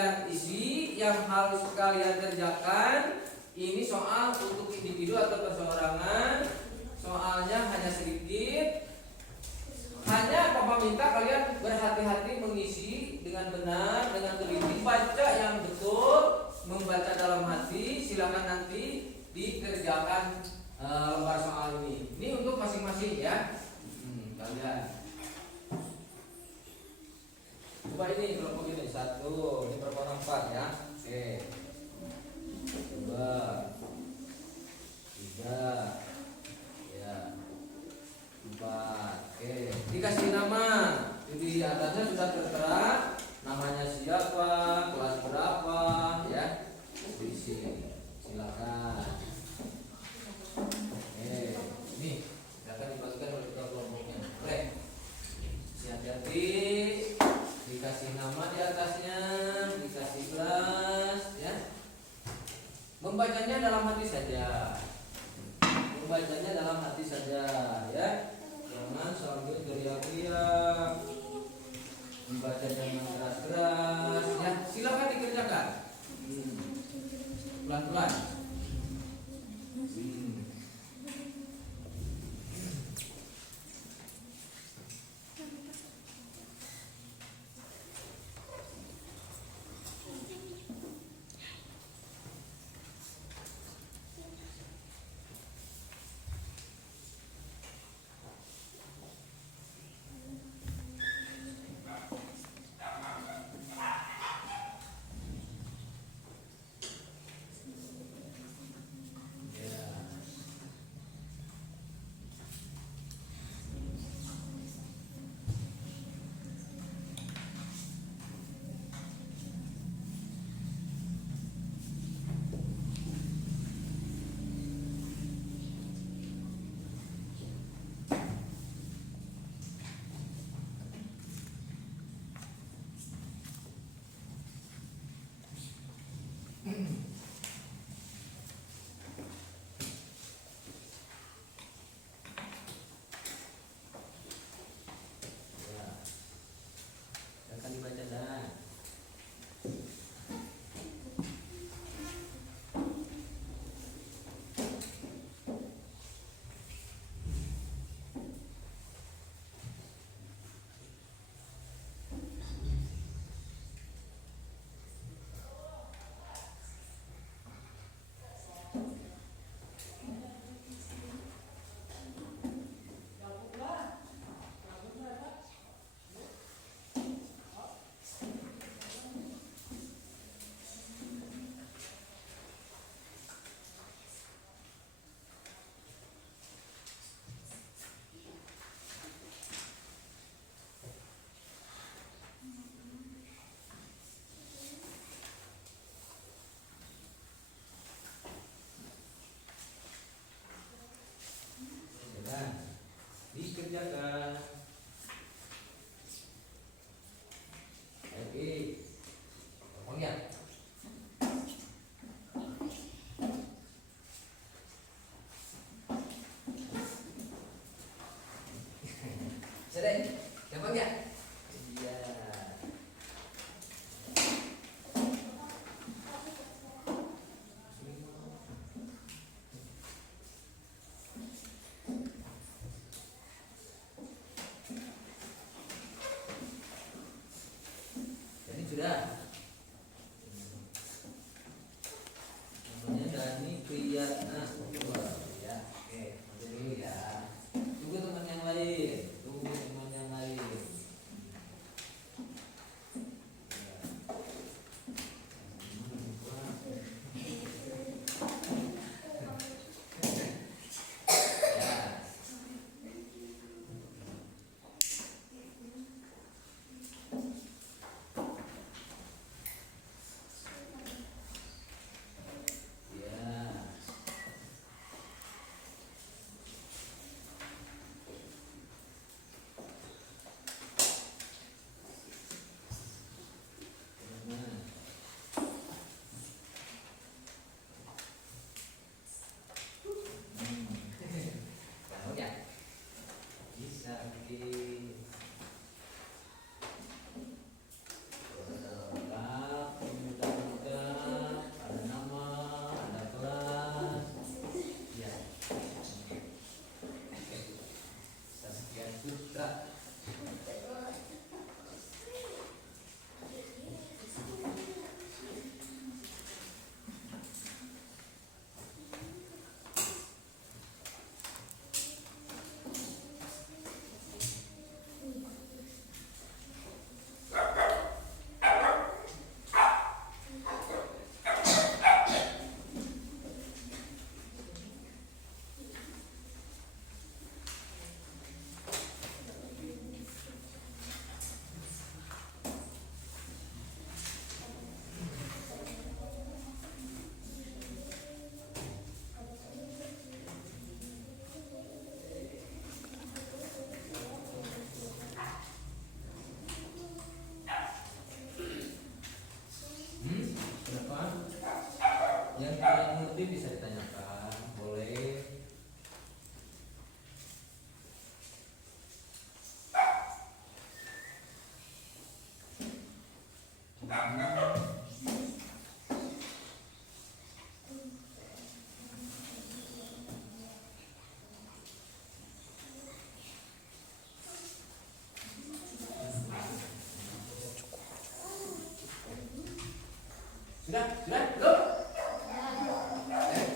kalian kerjakan, ini soal untuk individu atau perseorangan. Soalnya hanya sedikit. Hanya Papa minta kalian berhati-hati mengisi dengan benar, dengan teliti, baca yang betul, membaca dalam hati. Silakan nanti dikerjakan lembar soal ini. Ini untuk masing-masing ya. Kalian coba ini kelompok ini 1, ini perempuan 4 ya. Oke. 2, 3, ya, 4. Oke, dikasih nama. Di atasnya sudah tertera namanya siapa, kelas berapa ya. Diisi. Silakan. Oke, ini silakan dibagikan oleh ketua kelompoknya. Boleh. Hati-hati. Dikasih nama di atasnya, dikasih kelas ya. Membacanya dalam hati saja. Membacanya dalam hati saja ya. Jangan sambil teriak-teriak. Membaca jangan keras-keras ya. Silakan dikerjakan. Pelan-pelan. Akan dibaca dah. Dikerjakan. Oke. Pokoknya. Sedek, gampang ya? Iya. Jadi sudah. Namanya Dani Priyatna. Ya, oke. Dulu ya. Tunggu teman yang lain. Tunggu teman yang lain. Ya. Yang tidak mengerti bisa ditanyakan, boleh. Sudah, belum?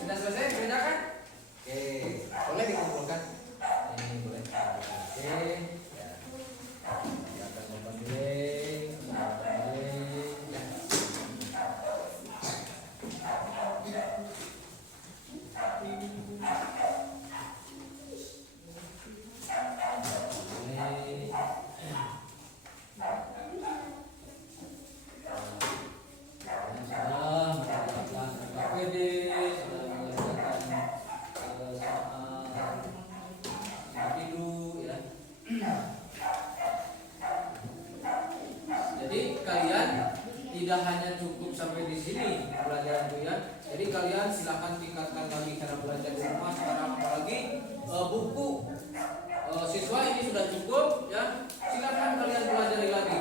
Sudah selesai dikerjakan? Oke, boleh dikumpulkan. Ini boleh. Oke, ya. Silakan membanting, ya. Jadi kalian tidak hanya cukup sampai di sini pelajaran itu ya. Jadi kalian silakan tingkatkan lagi cara belajar di rumah sekarang, apalagi buku siswa ini sudah cukup ya. Silakan kalian pelajari lagi.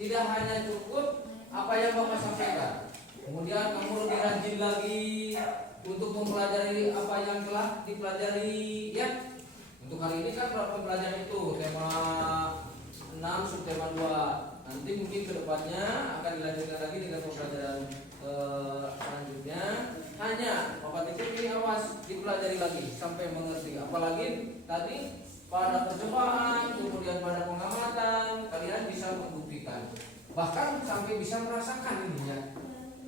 Tidak hanya cukup apa yang Bapak sampaikan. Kemudian kamu lebih rajin lagi untuk mempelajari apa yang telah dipelajari ya. Untuk hari ini kan pembelajaran itu tema 6 subtema 2. Nanti mungkin kedepannya akan dilanjutkan lagi dengan pembelajaran selanjutnya. Hanya Bapak Titip ini awas dipelajari lagi sampai mengerti. Apalagi tadi pada percobaan, kemudian pada pengamatan kalian bisa membuktikan. Bahkan sampai bisa merasakan ini ya.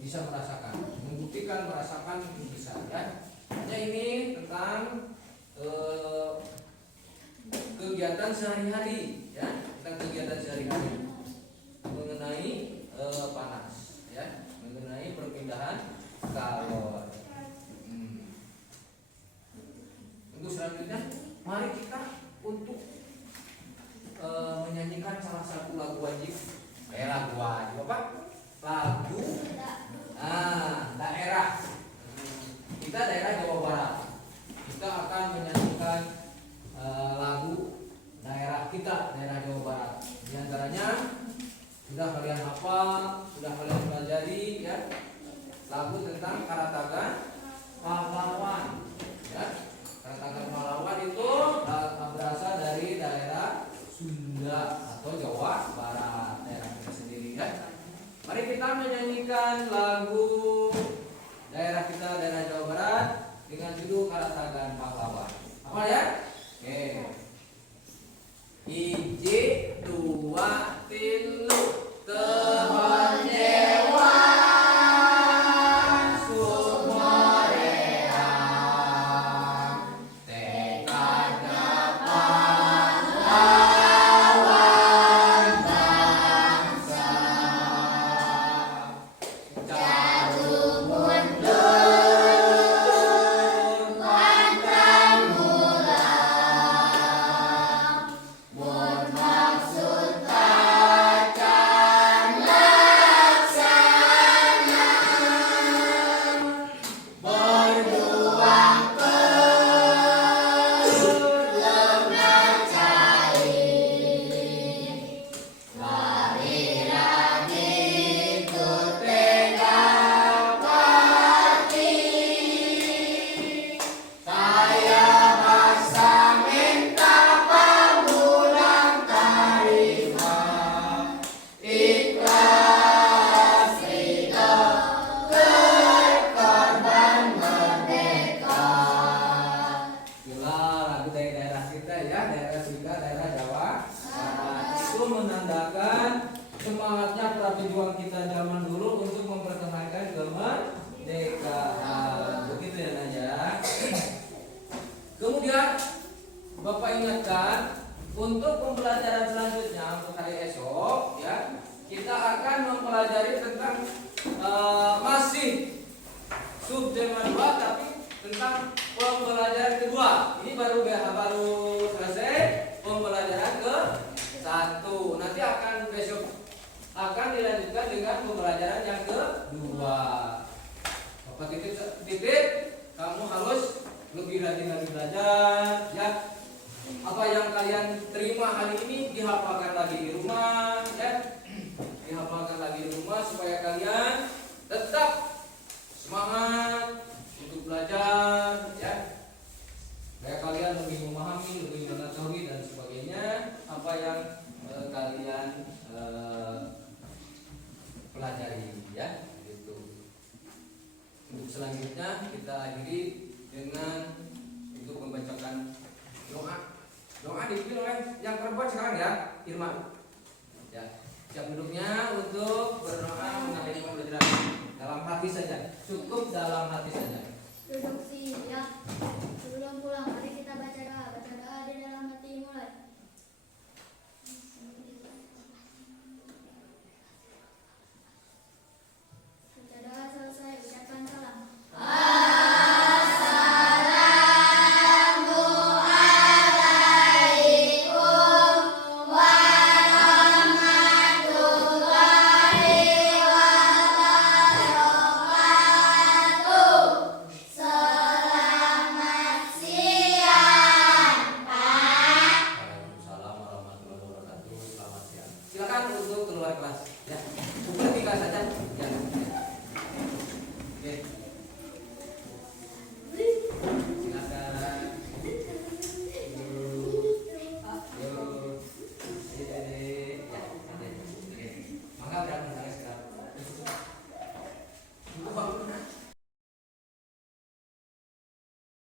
Bisa merasakan, membuktikan, merasakan bisa ya. Hanya ini tentang kegiatan sehari-hari ya, tentang kegiatan sehari-hari mengenai panas ya, mengenai perpindahan kalor. Untuk selanjutnya mari kita untuk menyanyikan salah satu lagu wajib. Lagu wajib apa? Lagu daerah. Kita daerah Jawa Barat. Kita akan menyanyikan lagu daerah kita, daerah Jawa Barat. Di antaranya sudah kalian hafal, sudah kalian pelajari ya, lagu tentang Karatagan Pahlawan ya. Karatagan Pahlawan itu berasal dari daerah Sunda atau Jawa Barat, daerah kita sendiri ya. Mari kita menyanyikan lagu daerah kita, daerah Jawa Barat dengan judul Karatagan Pahlawan. Apa ya? Oke. Iji dua tilu Tehon Dewa Sumoreang tekadna pahlawan bangsa jarum mundur pantang mulang mun maksud akan laksana berjuang lemah cair lari lagi ku tega mati saya maksa minta pamulang tarima ikhlas ridho berkorban merdeka. Itulah lagu dari daerah kita ya, daerah kita, daerah Jawa Barat. Itu menandakan semangatnya para pejuang kita zaman dulu untuk mempertahankan kemerdekaan. Begitu ya Naya. Kemudian Bapak ingatkan untuk pembelajaran selanjutnya untuk hari esok ya, kita akan mempelajari tentang masih subtema 2 tapi tentang pembelajaran kedua. Ini baru selesai pembelajaran ke-1. Nanti akan besok akan dilanjutkan dengan pembelajaran yang kedua. Bapak Bapak titip, kamu harus lebih rajin lagi belajar, ya. Apa yang kalian terima hari ini dihafalkan lagi di rumah, ya. Dihafalkan lagi di rumah supaya kalian tetap semangat untuk belajar, ya. Supaya kalian lebih memahami, lebih mengetahui dan sebagainya apa yang kalian pelajari, ya. Gitu. Untuk selanjutnya kita akhiri dengan itu membacakan doa. Doa dipilih oleh yang perempuan sekarang, ya, Irma. Ya, siap duduknya untuk berdoa mengakhiri pembelajaran dalam hati saja. Cukup dalam hati saja.